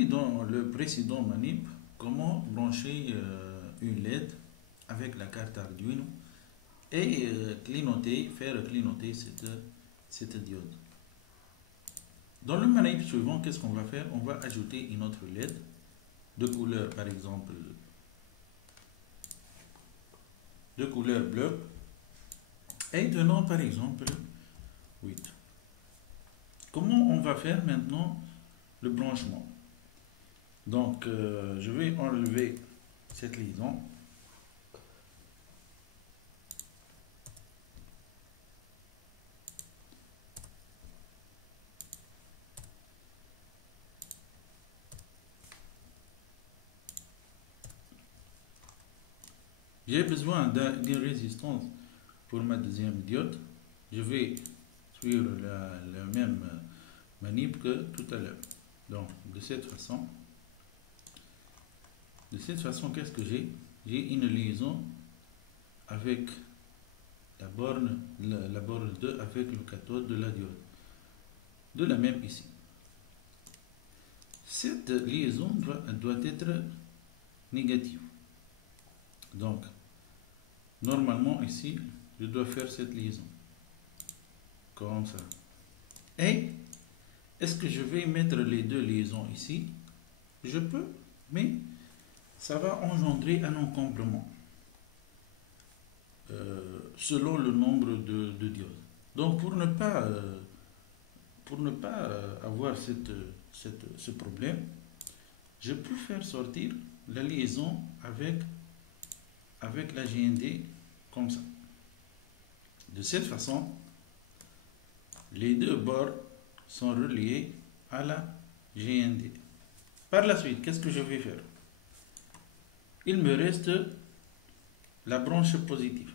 vu dans le précédent manip comment brancher une LED avec la carte Arduino et faire clignoter cette diode. Dans le manip suivant, qu'est-ce qu'on va faire? On va ajouter une autre LED de couleur, par exemple, de couleur bleue et de nom, par exemple, 8. Comment on va faire maintenant le branchement? Donc, je vais enlever cette liaison. J'ai besoin d'une résistance pour ma deuxième diode. Je vais suivre la même manip que tout à l'heure. Donc, de cette façon, qu'est-ce que j'ai? J'ai une liaison avec la borne 2 avec le cathode de la diode. De la même ici. Cette liaison doit être négative. Donc, normalement ici, je dois faire cette liaison. Comme ça. Et, est-ce que je vais mettre les deux liaisons ici? Je peux, mais ça va engendrer un encombrement selon le nombre de diodes. Donc, pour ne pas avoir ce problème, je peux faire sortir la liaison avec la GND comme ça. De cette façon, les deux bords sont reliés à la GND. Par la suite, qu'est-ce que je vais faire? Il me reste la branche positive.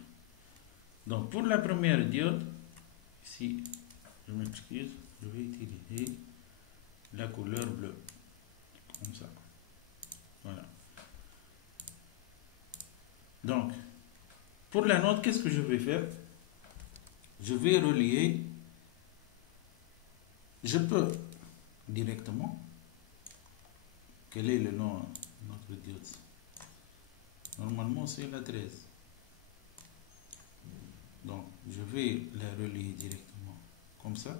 Donc, pour la première diode, ici, je m'excuse, je vais utiliser la couleur bleue. Comme ça. Voilà. Donc, pour la note, qu'est-ce que je vais faire? Je vais relier. Je peux directement. Quel est le nom de notre diode? Normalement, c'est la 13. Donc, je vais la relier directement comme ça.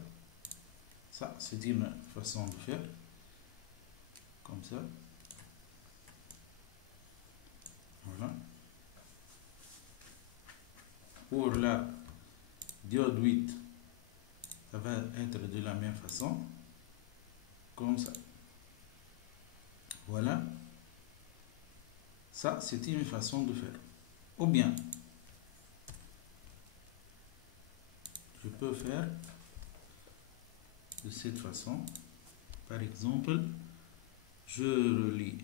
Ça, c'est une façon de faire. Comme ça. Voilà. Pour la diode 8, ça va être de la même façon. Comme ça. Voilà. Ça, c'est une façon de faire. Ou bien, je peux faire de cette façon. Par exemple, je relie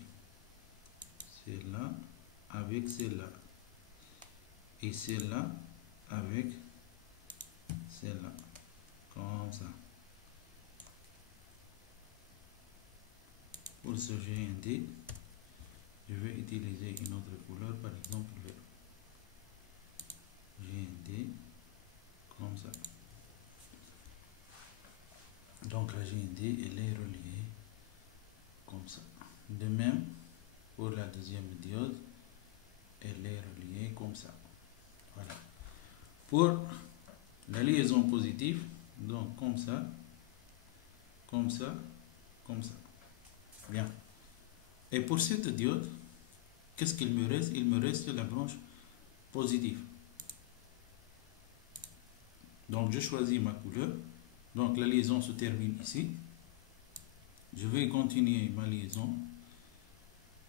celle-là avec celle-là. Et celle-là avec celle-là. Comme ça. Pour ce GND, je vais utiliser une autre couleur, par exemple vert. GND, comme ça. Donc la GND, elle est reliée comme ça. De même, pour la deuxième diode, elle est reliée comme ça. Voilà. Pour la liaison positive, donc comme ça, comme ça, comme ça. Bien. Et pour cette diode, qu'est-ce qu'il me reste? Il me reste la branche positive. Donc je choisis ma couleur. Donc la liaison se termine ici. Je vais continuer ma liaison.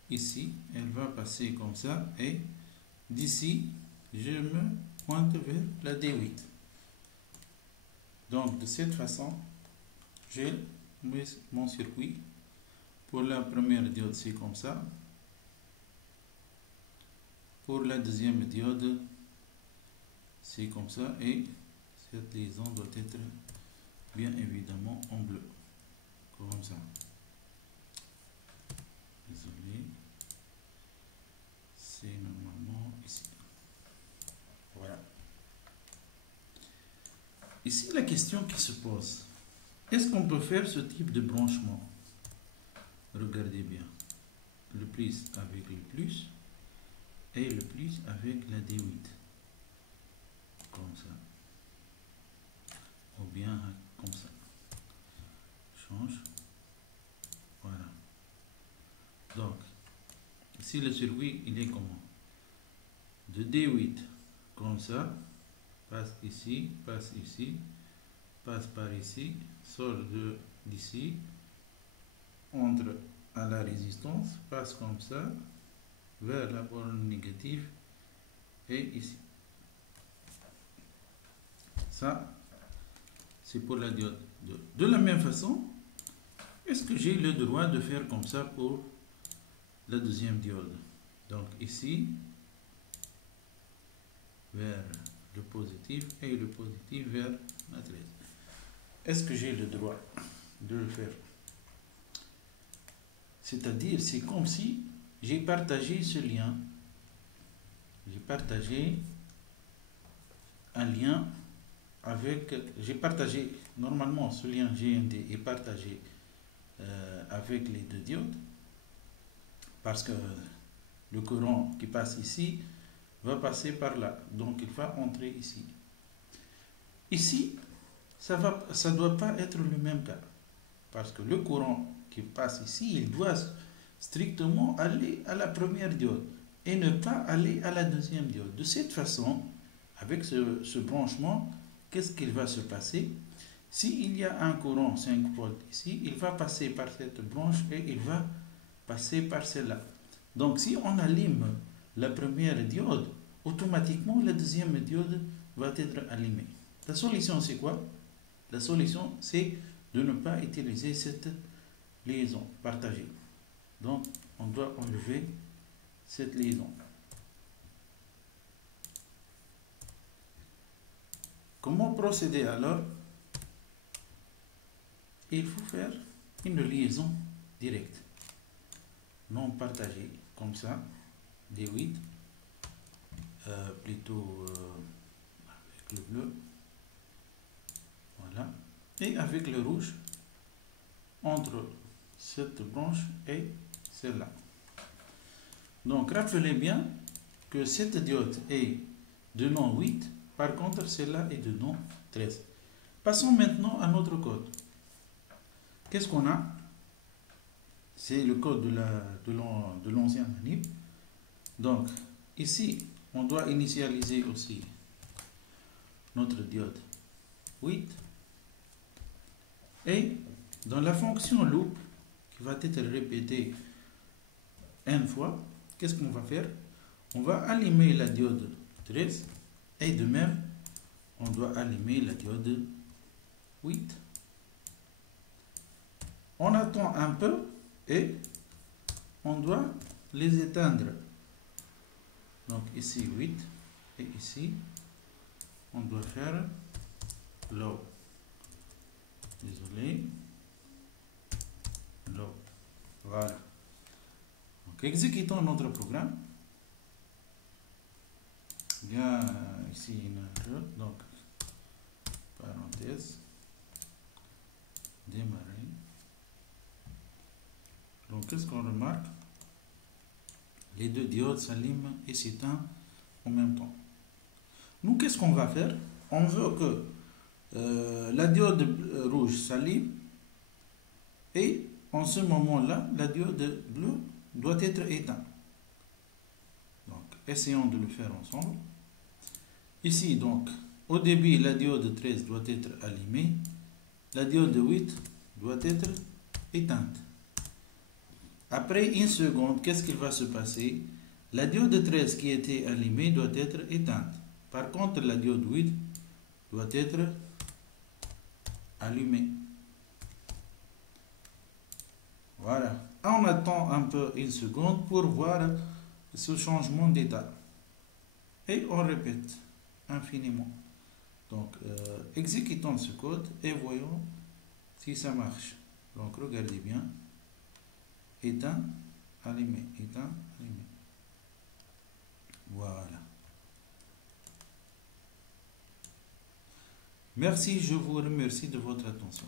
Ici, elle va passer comme ça. Et d'ici, je me pointe vers la D8. Donc de cette façon, j'ai mon circuit. Pour la première diode, c'est comme ça. Pour la deuxième diode, c'est comme ça. Et cette liaison doit être bien évidemment en bleu. Comme ça. Désolé. C'est normalement ici. Voilà. Ici, la question qui se pose. Est-ce qu'on peut faire ce type de branchement? regardez bien, le plus avec le plus et le plus avec la D8, comme ça, ou bien comme ça, change, voilà. Donc ici le circuit il est comment? De D8 comme ça, passe ici, passe par ici, sort d'ici, entre à la résistance, passe comme ça, vers la borne négative et ici. Ça, c'est pour la diode. De la même façon, est-ce que j'ai le droit de faire comme ça pour la deuxième diode? Donc ici, vers le positif et le positif vers la 13. Est-ce que j'ai le droit de le faire? C'est-à-dire, c'est comme si j'ai partagé ce lien. J'ai partagé un lien avec... J'ai partagé, normalement, ce lien GND est partagé avec les deux diodes. Parce que le courant qui passe ici va passer par là. Donc, il va entrer ici. Ici, ça ne doit pas être le même cas. Parce que le courant qui passe ici, il doit strictement aller à la première diode et ne pas aller à la deuxième diode. De cette façon, avec ce branchement, qu'est-ce qu'il va se passer? S'il y a un courant 5 volts ici, il va passer par cette branche et il va passer par celle-là. Donc si on allume la première diode, automatiquement la deuxième diode va être allumée. La solution c'est quoi? La solution c'est de ne pas utiliser cette liaison partagée. Donc on doit enlever cette liaison. Comment procéder alors? Il faut faire une liaison directe, non partagée, comme ça, D8, plutôt avec le bleu, voilà, et avec le rouge, entre cette branche et celle-là. Donc rappelez bien que cette diode est de nom 8, par contre celle-là est de nom 13. Passons maintenant à notre code. Qu'est-ce qu'on a? C'est le code de l'ancien manip. Donc ici, on doit initialiser aussi notre diode 8. Et dans la fonction loop, qui va être répétée n fois, qu'est-ce qu'on va faire? On va allumer la diode 13 et de même, on doit allumer la diode 8. On attend un peu et on doit les éteindre. Donc ici 8 et ici, on doit faire low. Désolé. Low. Voilà. Donc exécutons notre programme. Bien ici une erreur. Donc parenthèse. Démarrer. Donc qu'est-ce qu'on remarque? Les deux diodes s'allument et s'éteignent en même temps. Nous, qu'est-ce qu'on va faire? On veut que la diode rouge s'allume et en ce moment-là, la diode bleue doit être éteinte. Donc, essayons de le faire ensemble. Ici, donc, au début, la diode 13 doit être allumée. La diode 8 doit être éteinte. Après une seconde, qu'est-ce qui va se passer? La diode 13 qui était allumée doit être éteinte. Par contre, la diode 8 doit être allumée. Voilà. On attend un peu une seconde pour voir ce changement d'état. Et on répète infiniment. Donc, exécutons ce code et voyons si ça marche. Donc, regardez bien. Éteint, allumé, éteint, allumé. Voilà. Merci, je vous remercie de votre attention.